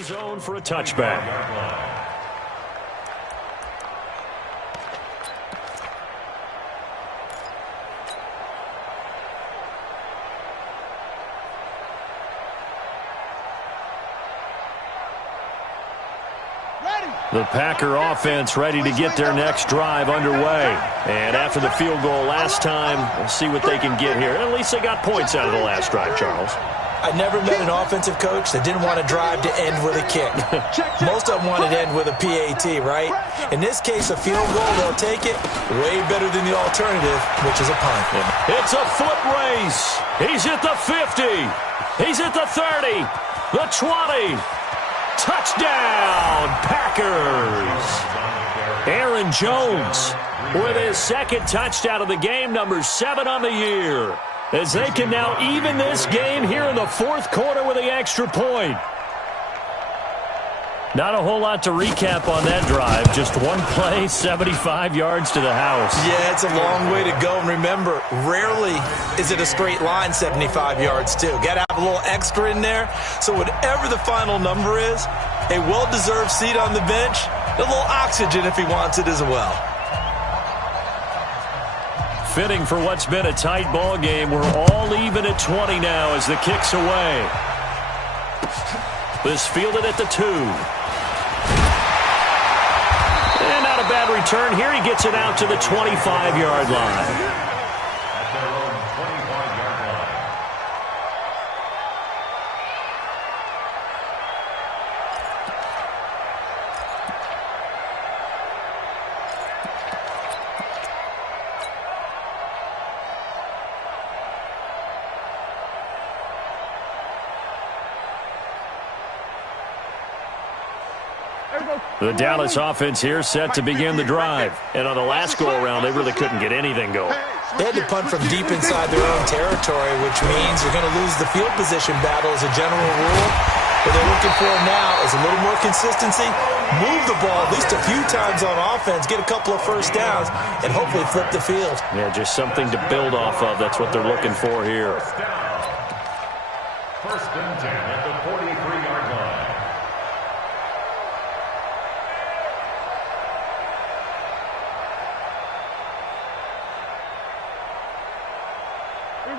Zone for a touchback. The Packer offense ready to get their next drive underway. And after the field goal last time, we'll see what they can get here. At least they got points out of the last drive, Charles. I never met an offensive coach that didn't want to drive to end with a kick. Most of them wanted to end with a PAT, right? In this case, a field goal, they'll take it way better than the alternative, which is a punt. It's a foot race. He's at the 50. He's at the 30. The 20. Touchdown, Packers. Aaron Jones with his second touchdown of the game, number 7 on the year, as they can now even this game here in the fourth quarter with the extra point. Not a whole lot to recap on that drive. Just one play, 75 yards to the house. Yeah, it's a long way to go. And remember, rarely is it a straight line 75 yards, too. Got to have a little extra in there. So whatever the final number is, a well-deserved seat on the bench, a little oxygen if he wants it as well. Fitting for what's been a tight ball game. We're all even at 20 now as the kick's away. This fielded at the 2. And not a bad return here. He gets it out to the 25-yard line. The Dallas offense here set to begin the drive. And on the last go-around, they really couldn't get anything going. They had to punt from deep inside their own territory, which means you're going to lose the field position battle as a general rule. What they're looking for now is a little more consistency, move the ball at least a few times on offense, get a couple of first downs, and hopefully flip the field. Yeah, just something to build off of. That's what they're looking for here. First and 10 at the 43-yard line.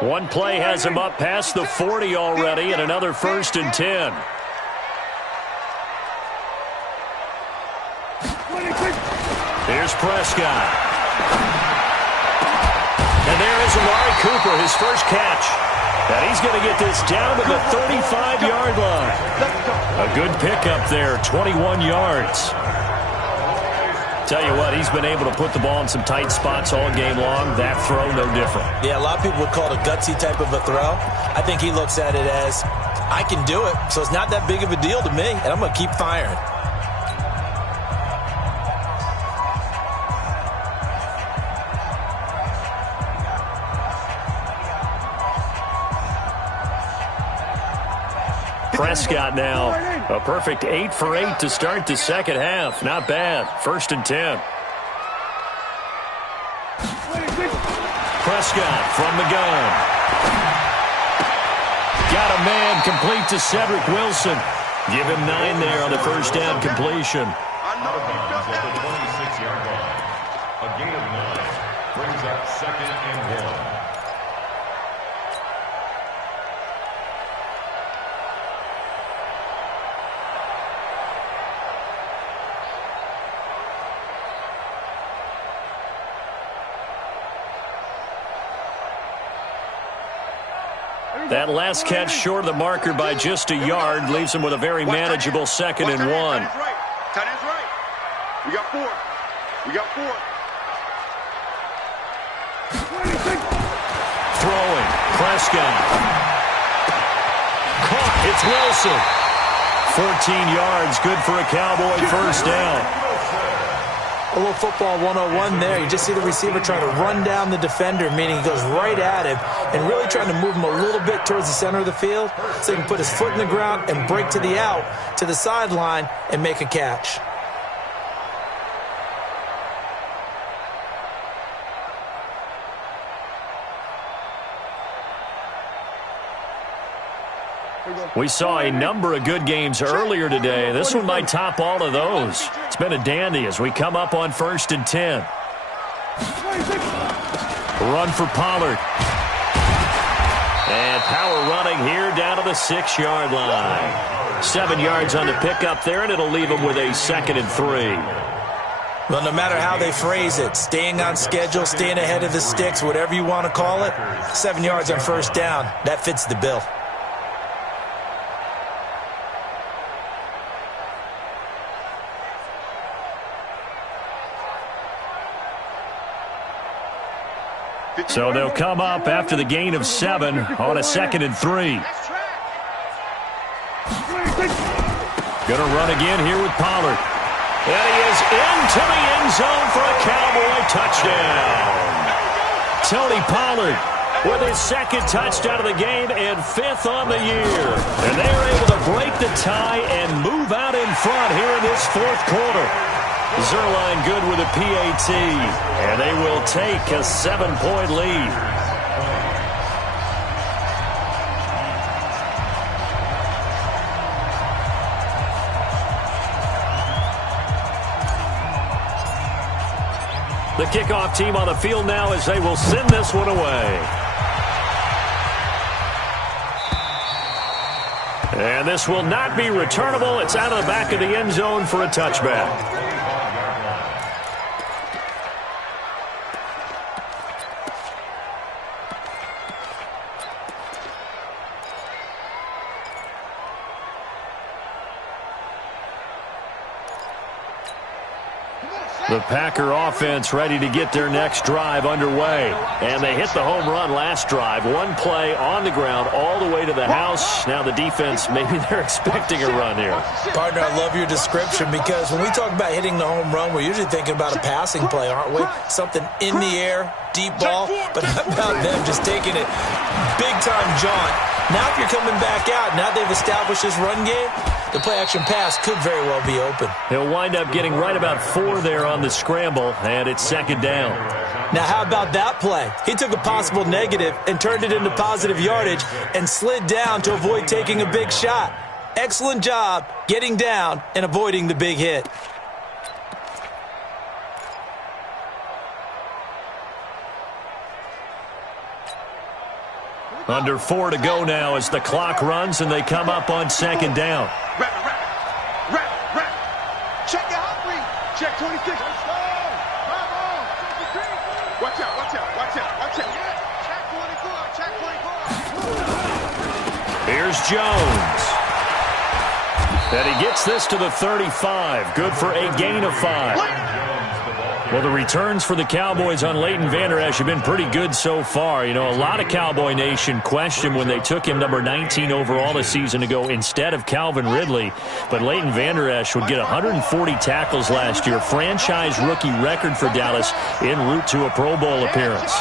One play has him up past the 40 already, and another first and 10. Here's Prescott. And there is Amari Cooper, his first catch. And he's going to get this down to the 35-yard line. A good pickup there, 21 yards. Tell you what, he's been able to put the ball in some tight spots all game long. That throw, no different. Yeah, a lot of people would call it a gutsy type of a throw. I think he looks at it as, I can do it, so it's not that big of a deal to me, and I'm going to keep firing. Prescott now, a perfect 8 for 8 to start the second half. Not bad. First and 10. Prescott from the gun. Got a man complete to Cedric Wilson. Give him 9 there on the first down completion. Out of bounds at the 26-yard line. A gain of 9 brings up second and 1. That last catch short of the marker by just a yard leaves him with a very manageable second and 1. Tight end's right. We got 4. We got 4. Throwing. Prescott. Caught. It's Wilson. 14 yards. Good for a Cowboy first down. A little football 101 there. You just see the receiver trying to run down the defender, meaning he goes right at him and really trying to move him a little bit towards the center of the field so he can put his foot in the ground and break to the out, to the sideline, and make a catch. We saw a number of good games earlier today. This one might top all of those. It's been a dandy as we come up on 1st and 10. Run for Pollard. And power running here down to the 6-yard line. 7 yards on the pickup there, and it'll leave them with a 2nd and 3. Well, no matter how they phrase it, staying on schedule, staying ahead of the sticks, whatever you want to call it, 7 yards on 1st down, that fits the bill. So they'll come up after the gain of 7 on a 2nd and 3. Going to run again here with Pollard. And he is into the end zone for a Cowboy touchdown. Tony Pollard with his 2nd touchdown of the game and 5th on the year. And they're able to break the tie and move out in front here in this 4th quarter. Zerline good with a PAT, and they will take a 7-point lead. The kickoff team on the field now as they will send this one away. And this will not be returnable. It's out of the back of the end zone for a touchback. The Packer offense ready to get their next drive underway. And they hit the home run last drive. One play on the ground all the way to the house. Now the defense, maybe they're expecting a run here. Partner, I love your description because when we talk about hitting the home run, we're usually thinking about a passing play, aren't we? Something in the air, deep ball. But how about them just taking it big-time jaunt? Now if you're coming back out, now they've established this run game, the play-action pass could very well be open. He'll wind up getting right about 4 there on the scramble, and it's 2nd down. Now, how about that play? He took a possible negative and turned it into positive yardage and slid down to avoid taking a big shot. Excellent job getting down and avoiding the big hit. Under 4 to go now as the clock runs and they come up on 2nd down. Wrap. Check the hot read. Check 26. Watch out. Check 24. Here's Jones. And he gets this to the 35. Good for a gain of 5. Well, the returns for the Cowboys on Leighton Vander Esch have been pretty good so far. You know, a lot of Cowboy Nation questioned when they took him number 19 overall a season ago instead of Calvin Ridley. But Leighton Vander Esch would get 140 tackles last year, franchise rookie record for Dallas en route to a Pro Bowl appearance.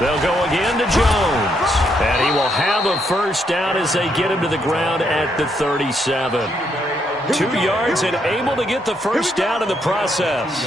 They'll go again to Jones. And he will have a 1st down as they get him to the ground at the 37. 2 yards and able to get the 1st down in the process.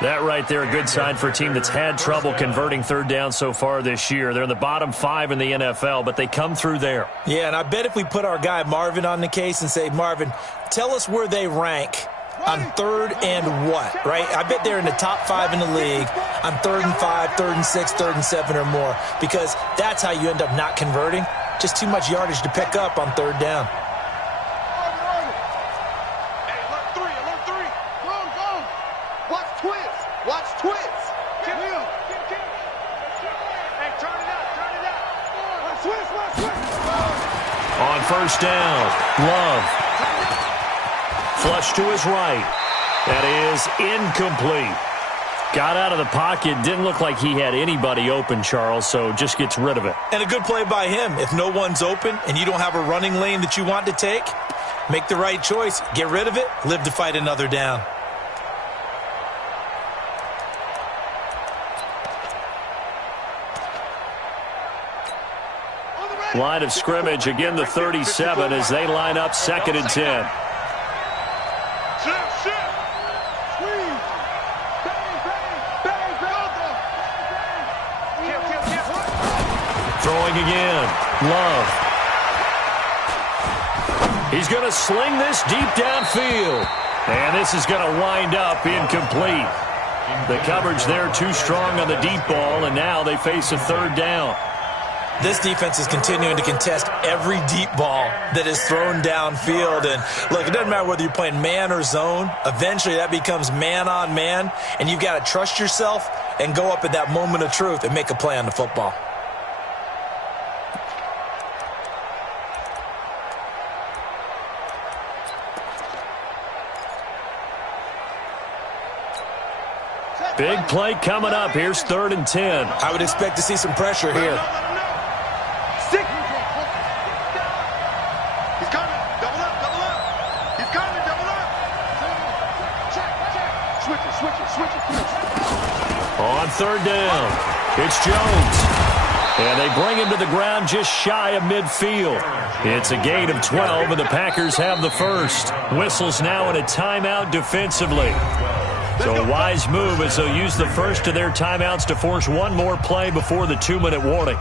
That right there, a good sign for a team that's had trouble converting 3rd down so far this year. They're in the bottom 5 in the NFL, but they come through there. Yeah, and I bet if we put our guy Marvin on the case and say, Marvin, tell us where they rank on 3rd and what, right? I bet they're in the top 5 in the league on 3rd and 5, 3rd and 6, 3rd and 7 or more, because that's how you end up not converting. Just too much yardage to pick up on 3rd down. On 1st down, Love. Flush to his right. That is incomplete. Got out of the pocket. Didn't look like he had anybody open, Charles, so just gets rid of it. And a good play by him. If no one's open and you don't have a running lane that you want to take, make the right choice. Get rid of it. Live to fight another down. Line of scrimmage, again the 37 as they line up 2nd and 10. throwing again. Love. He's going to sling this deep downfield. And this is going to wind up incomplete. The coverage there too strong on the deep ball, and now they face a third down. This defense is continuing to contest every deep ball that is thrown downfield. And, look, it doesn't matter whether you're playing man or zone. Eventually, that becomes man-on-man, and you've got to trust yourself and go up at that moment of truth and make a play on the football. Big play coming up. Here's 3rd and 10. I would expect to see some pressure here. On 3rd down, it's Jones. And they bring him to the ground just shy of midfield. It's a gain of 12, and the Packers have the first. Whistles now in a timeout defensively. So a wise move as they'll use the first of their timeouts to force one more play before the 2-minute warning.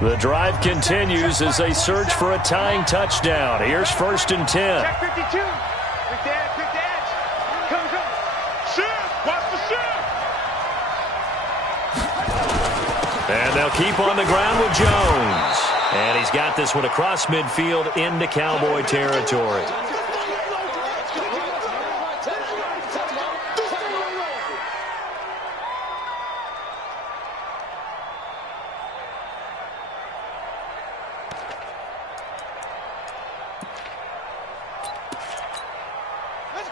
The drive continues as they search for a tying touchdown. Here's 1st and 10. Check 52. Quick dash, quick dash. Come. Shift. Watch the shift. And they'll keep on the ground with Jones. And he's got this one across midfield into Cowboy territory.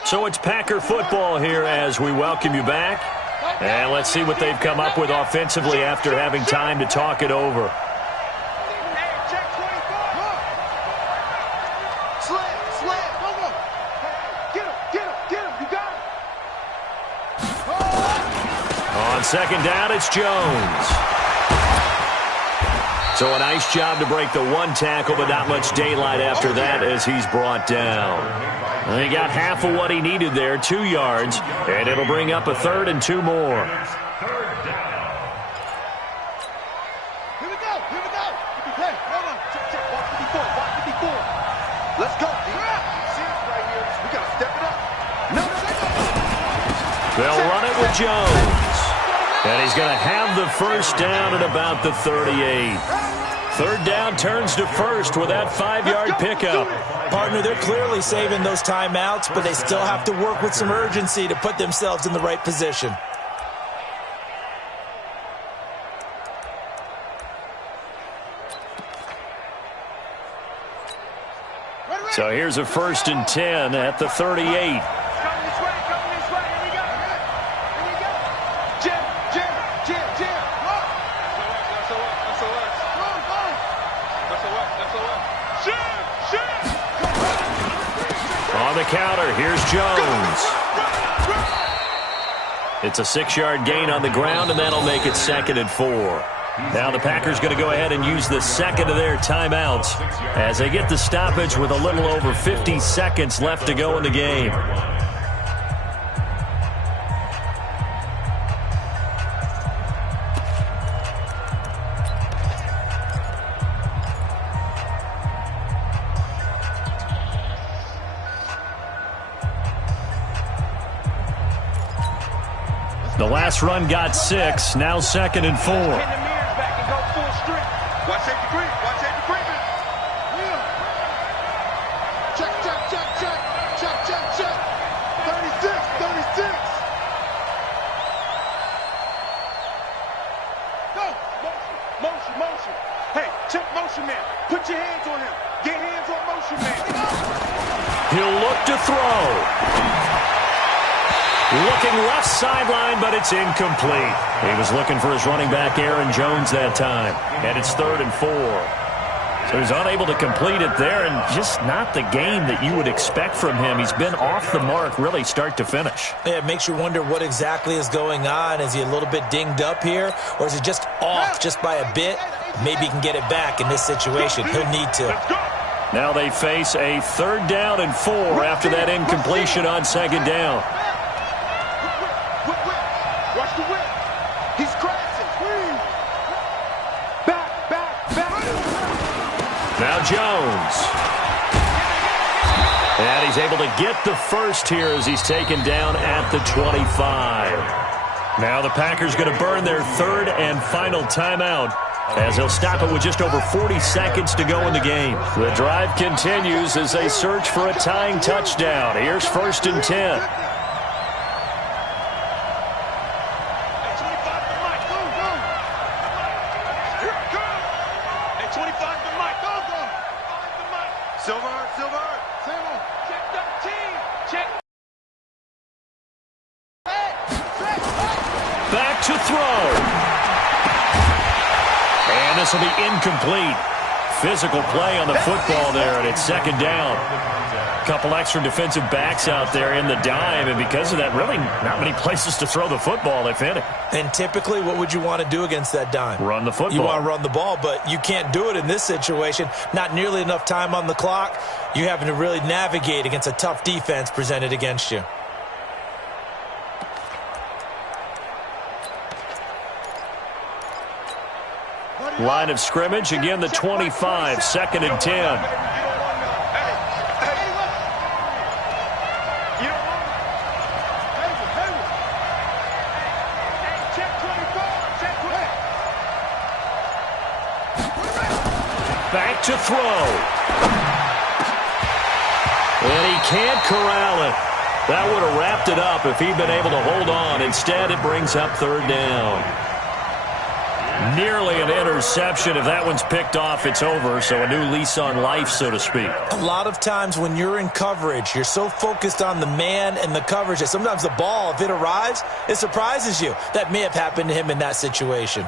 So it's Packer football here as we welcome you back. And let's see what they've come up with offensively after having time to talk it over. On 2nd down, it's Jones. So a nice job to break the one tackle, but not much daylight after that as he's brought down. And he got half of what he needed there, 2 yards, and it'll bring up a 3rd and 2 more. Here we go. Hey, hold on. Check. Watch 54. Let's go. Right here. We got to step it up. No. They'll run it with Jones. And he's going to have the first down at about the 38. 3rd down turns to 1st with that 5-yard pickup. Partner, they're clearly saving those timeouts, but they still have to work with some urgency to put themselves in the right position. So here's a 1st and 10 at the 38. On the counter, here's Jones. It's a 6-yard gain on the ground, and that'll make it 2nd and 4. Now the Packers going to go ahead and use the second of their timeouts as they get the stoppage with a little over 50 seconds left to go in the game. The last run got 6, now 2nd and 4. Watch safety creep. Watch safety creeping. Check. 36. Go. Motion. Hey, check motion man. Put your hands on him. Get hands on motion man. He'll look to throw. Looking left sideline, but it's incomplete. He was looking for his running back, Aaron Jones, that time. And it's 3rd and 4. So he's unable to complete it there, and just not the game that you would expect from him. He's been off the mark, really, start to finish. Yeah, it makes you wonder what exactly is going on. Is he a little bit dinged up here, or is he just off just by a bit? Maybe he can get it back in this situation. He'll need to. Now they face a 3rd down and 4 after that incompletion on 2nd down. Jones. And he's able to get the first here as he's taken down at the 25. Now the Packers going to burn their third and final timeout, as they'll stop it with just over 40 seconds to go in the game. The drive continues as they search for a tying touchdown. Here's 1st and 10. Back to throw. And this will be incomplete. Physical play on the football there, and it's 2nd down. A couple extra defensive backs out there in the dime, and because of that, really not many places to throw the football, if any. And typically, what would you want to do against that dime? Run the football. You want to run the ball, but you can't do it in this situation. Not nearly enough time on the clock. You're having to really navigate against a tough defense presented against you. Line of scrimmage, again the 25, 2nd and 10. Back to throw. And he can't corral it. That would have wrapped it up if he'd been able to hold on. Instead, it brings up 3rd down. Nearly an interception. If that one's picked off, it's over. So a new lease on life, so to speak. A lot of times when you're in coverage, you're so focused on the man and the coverage that sometimes the ball, if it arrives, it surprises you. That may have happened to him in that situation.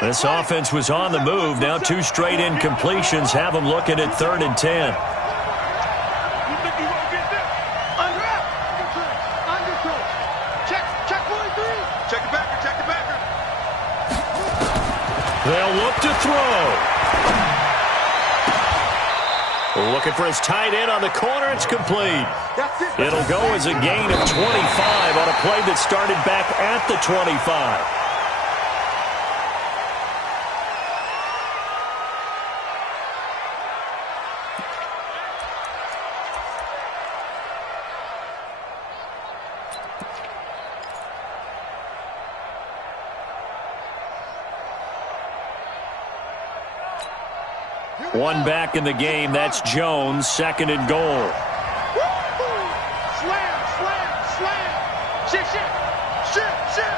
This offense was on the move. Now 2 straight incompletions have them looking at 3rd and 10. They'll look to throw. Looking for his tight end on the corner. It's complete. It'll go as a gain of 25 on a play that started back at the 25. One back in the game. That's Jones. 2nd and goal. Slam, slam, slam. Shit, shit. Shit, shit.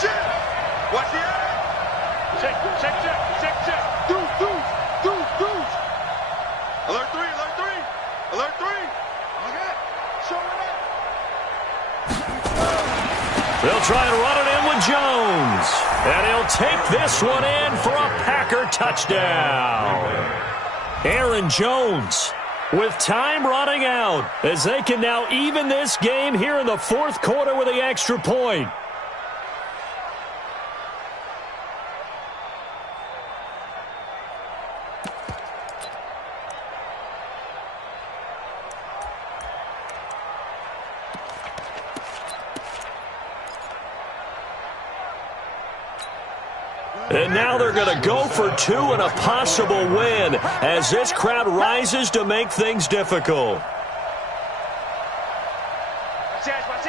Shit. Watch the eye. Check, check, check, check, check. Deuce, deuce, deuce, deuce. Alert 3, alert 3. Alert 3. Okay. Show it up. They'll try and run it in with Jones. And he'll take this one in for a Packer touchdown. Aaron Jones with time running out as they can now even this game here in the 4th quarter with the extra point. And now they're going to go for 2 and a possible win as this crowd rises to make things difficult. Check 99.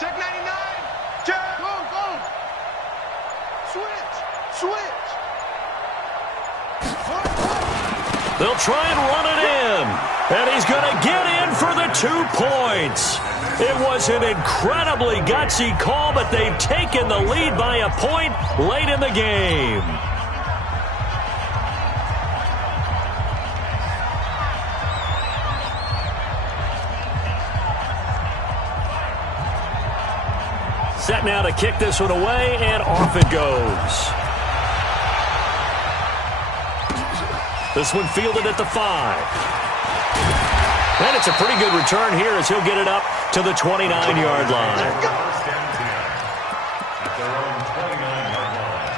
Check 99. Check. Go, go. Switch. Switch. They'll try and run it in. And he's going to get in for the 2 points. It was an incredibly gutsy call, but they've taken the lead by a point late in the game. Set now to kick this one away, and off it goes. This one fielded at the 5. And it's a pretty good return here as he'll get it up to the 29-yard line. First and 10 at their own 29-yard line.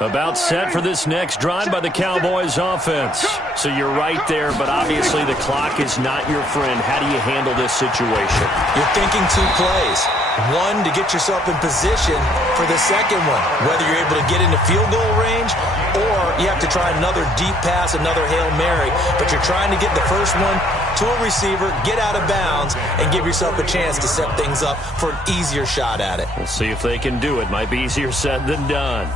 About set for this next drive by the Cowboys offense. So you're right there, but obviously the clock is not your friend. How do you handle this situation? You're thinking 2 plays. One, to get yourself in position for the second one, whether you're able to get into field goal range or you have to try another deep pass, another Hail Mary, but you're trying to get the first one to a receiver, get out of bounds, and give yourself a chance to set things up for an easier shot at it. We'll see if they can do it. Might be easier said than done.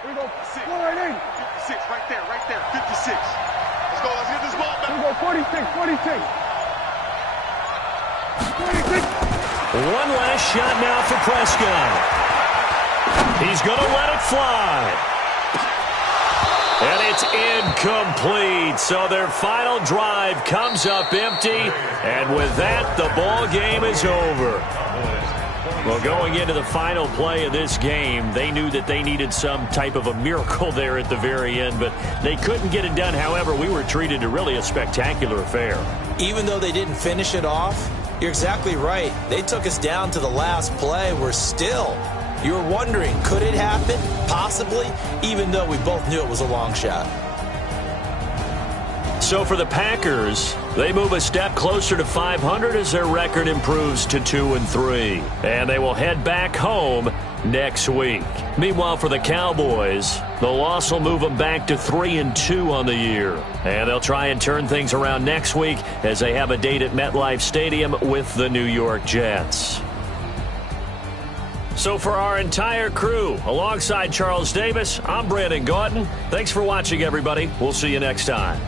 Here we go. 56 right there, 56. Let's go, let's get this ball back. Here we go, 46. One last shot now for Prescott. He's going to let it fly. And it's incomplete. So their final drive comes up empty. And with that, the ball game is over. Well, going into the final play of this game, they knew that they needed some type of a miracle there at the very end, but they couldn't get it done. However, we were treated to really a spectacular affair. Even though they didn't finish it off, you're exactly right. They took us down to the last play. We're still, you were wondering, could it happen? Possibly, even though we both knew it was a long shot. So for the Packers, they move a step closer to 500 as their record improves to 2-3. And they will head back home next week. Meanwhile, for the Cowboys, the loss will move them back to 3-2 on the year. And they'll try and turn things around next week as they have a date at MetLife Stadium with the New York Jets. So for our entire crew, alongside Charles Davis, I'm Brandon Gautin. Thanks for watching, everybody. We'll see you next time.